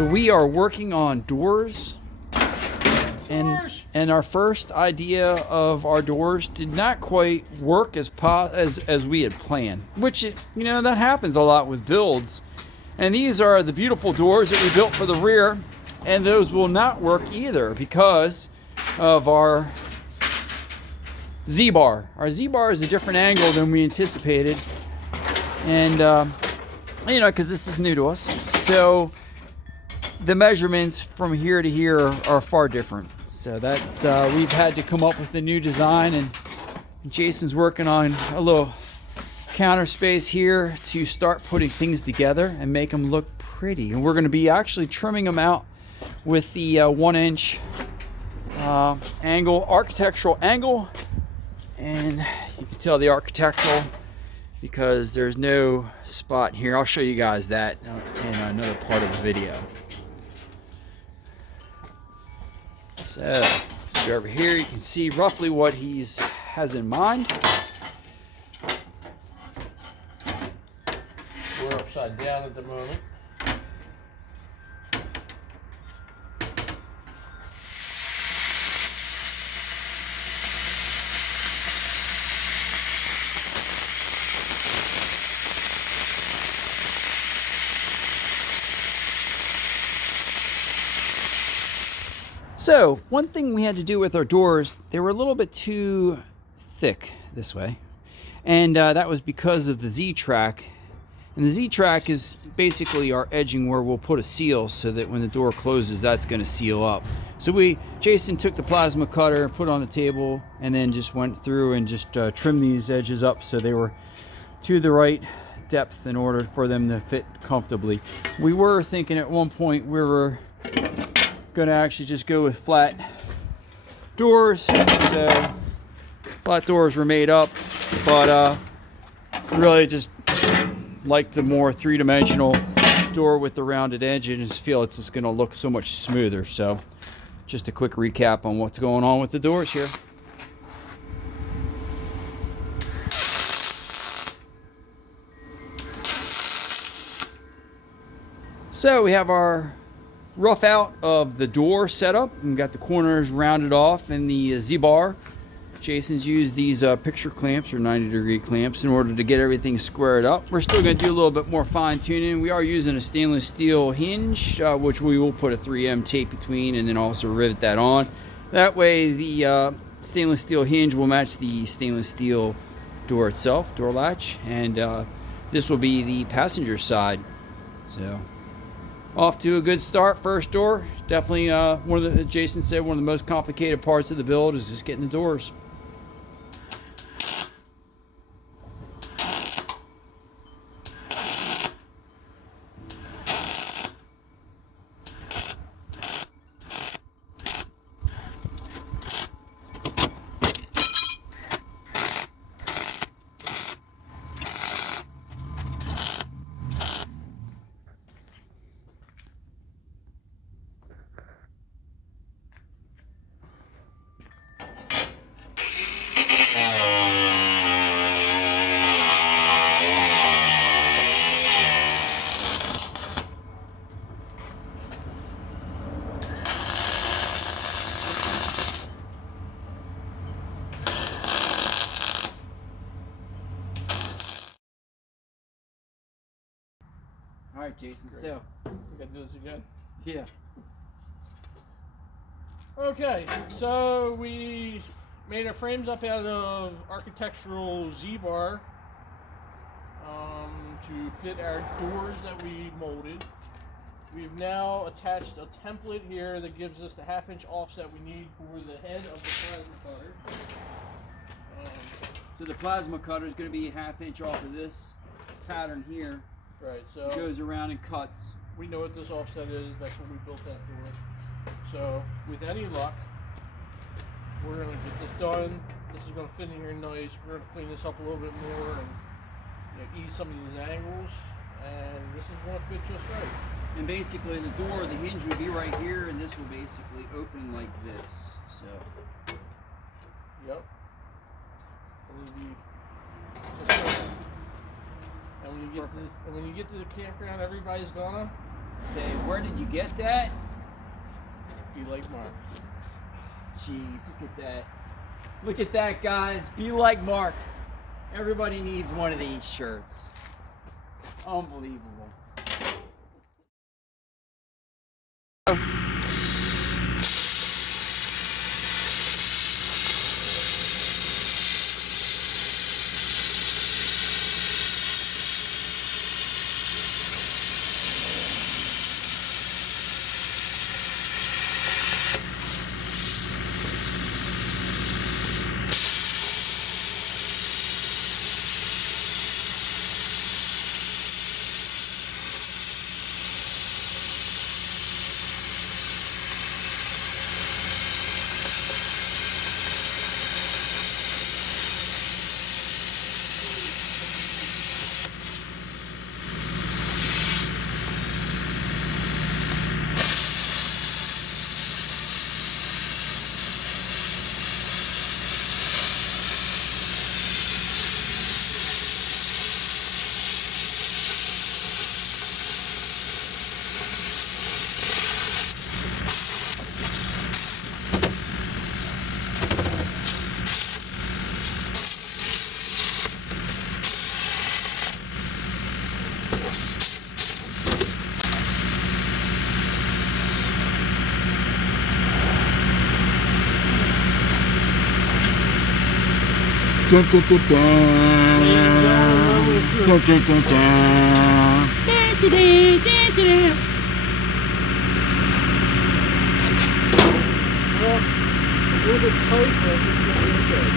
So we are working on doors, and our first idea of our doors did not quite work as we had planned, which, you know, that happens a lot with builds. And these are the beautiful doors that we built for the rear, and those will not work either because of our Z-bar. Our Z-bar is a different angle than we anticipated, and you know, because this is new to us, so the measurements from here to here are far different. So that's we've had to come up with a new design, and Jason's working on a little counter space here to start putting things together and make them look pretty. And we're going to be actually trimming them out with the 1-inch angle, architectural angle, and you can tell the architectural because there's no spot here. I'll show you guys that in another part of the video. So let's go over here. You can see roughly what he has in mind. We're upside down at the moment. So one thing we had to do with our doors, they were a little bit too thick this way, and that was because of the Z-track. And the Z-track is basically our edging where we'll put a seal so that when the door closes, that's going to seal up. So Jason took the plasma cutter, put it on the table, and then just went through and just trimmed these edges up so they were to the right depth in order for them to fit comfortably. We were thinking at one point we were going to actually just go with flat doors. So flat doors were made up, but really just like the more three-dimensional door with the rounded edge, and just feel it's just going to look so much smoother. So just a quick recap on what's going on with the doors here. So we have our rough out of the door setup. We've got the corners rounded off and the Z-bar. Jason's used these picture clamps or 90-degree clamps in order to get everything squared up. We're still going to do a little bit more fine tuning. We are using a stainless steel hinge, which we will put a 3M tape between and then also rivet that on. That way the stainless steel hinge will match the stainless steel door itself, door latch, and this will be the passenger side. So off to a good start. First door, definitely one of the, Jason said, one of the most complicated parts of the build is just getting the doors. All right, Jason. Great. So We gotta do this again. yeah. Okay, so we made our frames up out of architectural Z-bar to fit our doors that we molded. We've now attached a template here that gives us the 1/2-inch offset we need for the head of the plasma cutter. So the plasma cutter is going to be a 1/2 inch off of this pattern here. Right, so It goes around and cuts. we know what this offset is. That's what we built that for. So with any luck, we're going to get this done. This is going to fit in here nice. We're going to clean this up a little bit more and ease some of these angles, and this is going to fit just right. And basically the door, the hinge will be right here, and this will basically open like this. So Yep. It'll be just right. And when you get to the campground, everybody's gonna Say, where did you get that? Be like Mark. Jeez, look at that. Look at that, guys. Be like Mark. Everybody needs one of these shirts. Unbelievable. Dun, dun, dun, dun. Dun, dun, dun, dun. Well, a little bit tight, but it's going to be okay.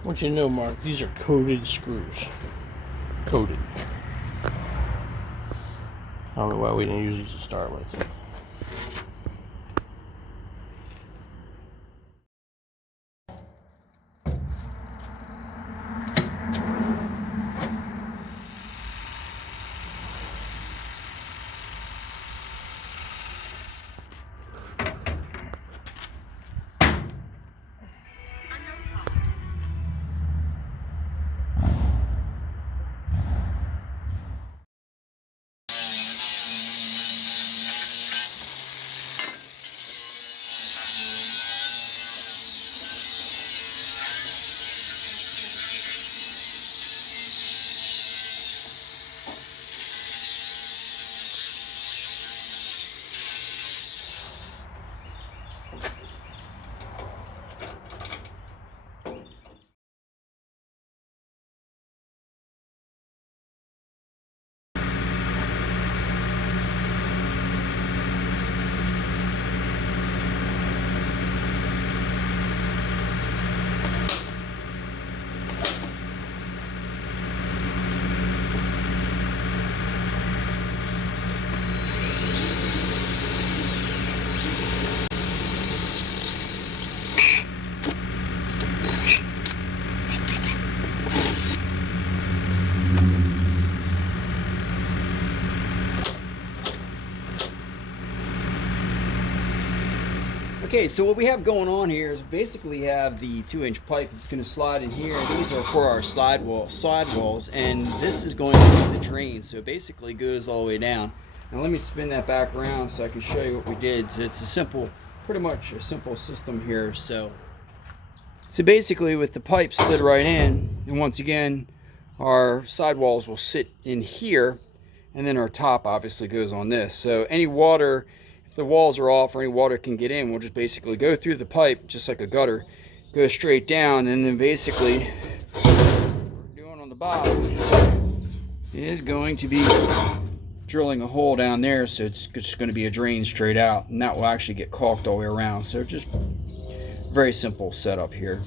I want you to know, Mark, these are coated screws. Coated. I don't know why we didn't use these to start with. Okay, so what we have going on here is basically have the 2-inch pipe that's going to slide in here. These are for our side walls, and this is going to be the drain. So it basically goes all the way down. Now let me spin that back around so I can show you what we did. So it's a simple, pretty much a simple system here. So basically with the pipe slid right in, and once again, our sidewalls will sit in here, and then our top obviously goes on this. So any water, if the walls are off or any water can get in, we'll just basically go through the pipe just like a gutter, go straight down, and then basically what we're doing on the bottom is going to be drilling a hole down there, so it's just going to be a drain straight out, and that will actually get caulked all the way around. So just very simple setup here.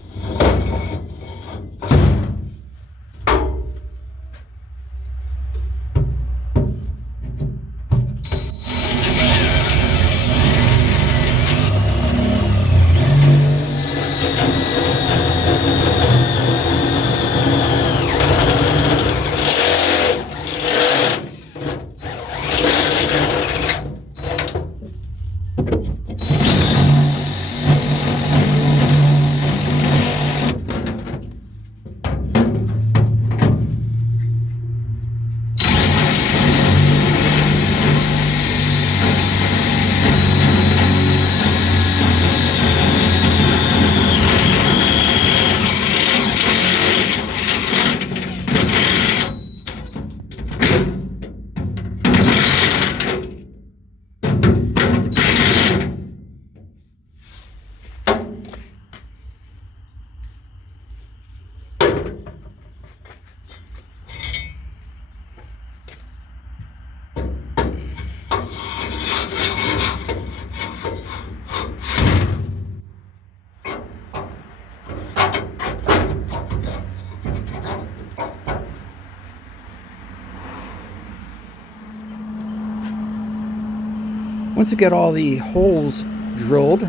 Once we get all the holes drilled,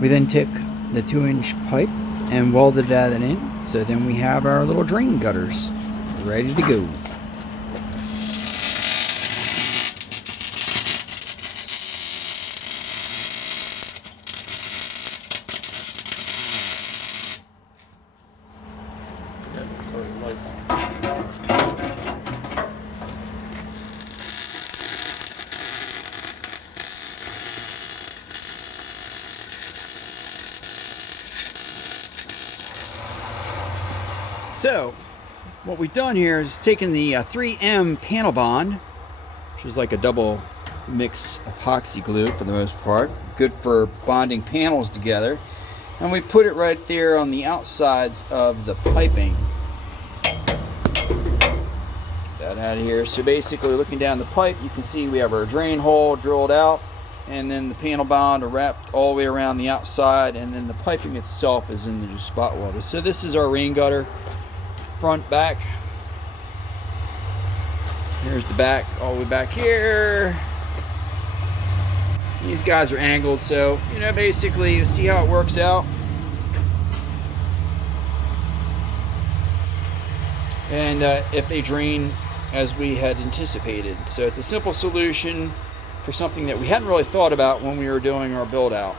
we then took the 2-inch pipe and welded that in. So then we have our little drain gutters ready to go. So what we've done here is taken the 3M panel bond, which is like a double mix epoxy glue for the most part, good for bonding panels together, and we put it right there on the outsides of the piping. Get that out of here. So basically looking down the pipe, you can see we have our drain hole drilled out, and then the panel bond are wrapped all the way around the outside, and then the piping itself is in the spot welded. So this is our rain gutter, front, back. Here's the back, all the way back here. These guys are angled, so basically you see how it works out. And if they drain as we had anticipated. So it's a simple solution for something that we hadn't really thought about when we were doing our build out.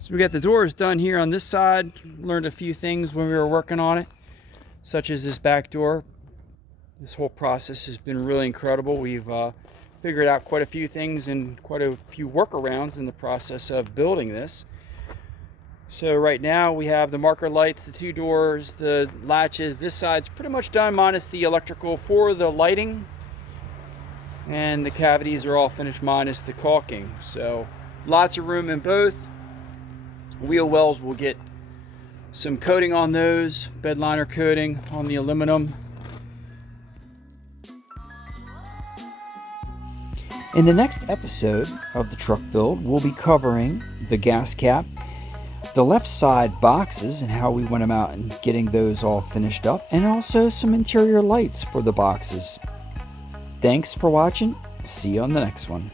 So we got the doors done here on this side. Learned a few things when we were working on it, such as this back door. This whole process has been really incredible. We've figured out quite a few things and quite a few workarounds in the process of building this. So right now we have the marker lights, the 2 doors, the latches. This side's pretty much done minus the electrical for the lighting. And the cavities are all finished minus the caulking. So lots of room in both. Wheel wells will get some coating on those, bed liner coating on the aluminum. In the next episode of the truck build, we'll be covering the gas cap, the left side boxes and how we went about and getting those all finished up, and also some interior lights for the boxes. Thanks for watching. See you on the next one.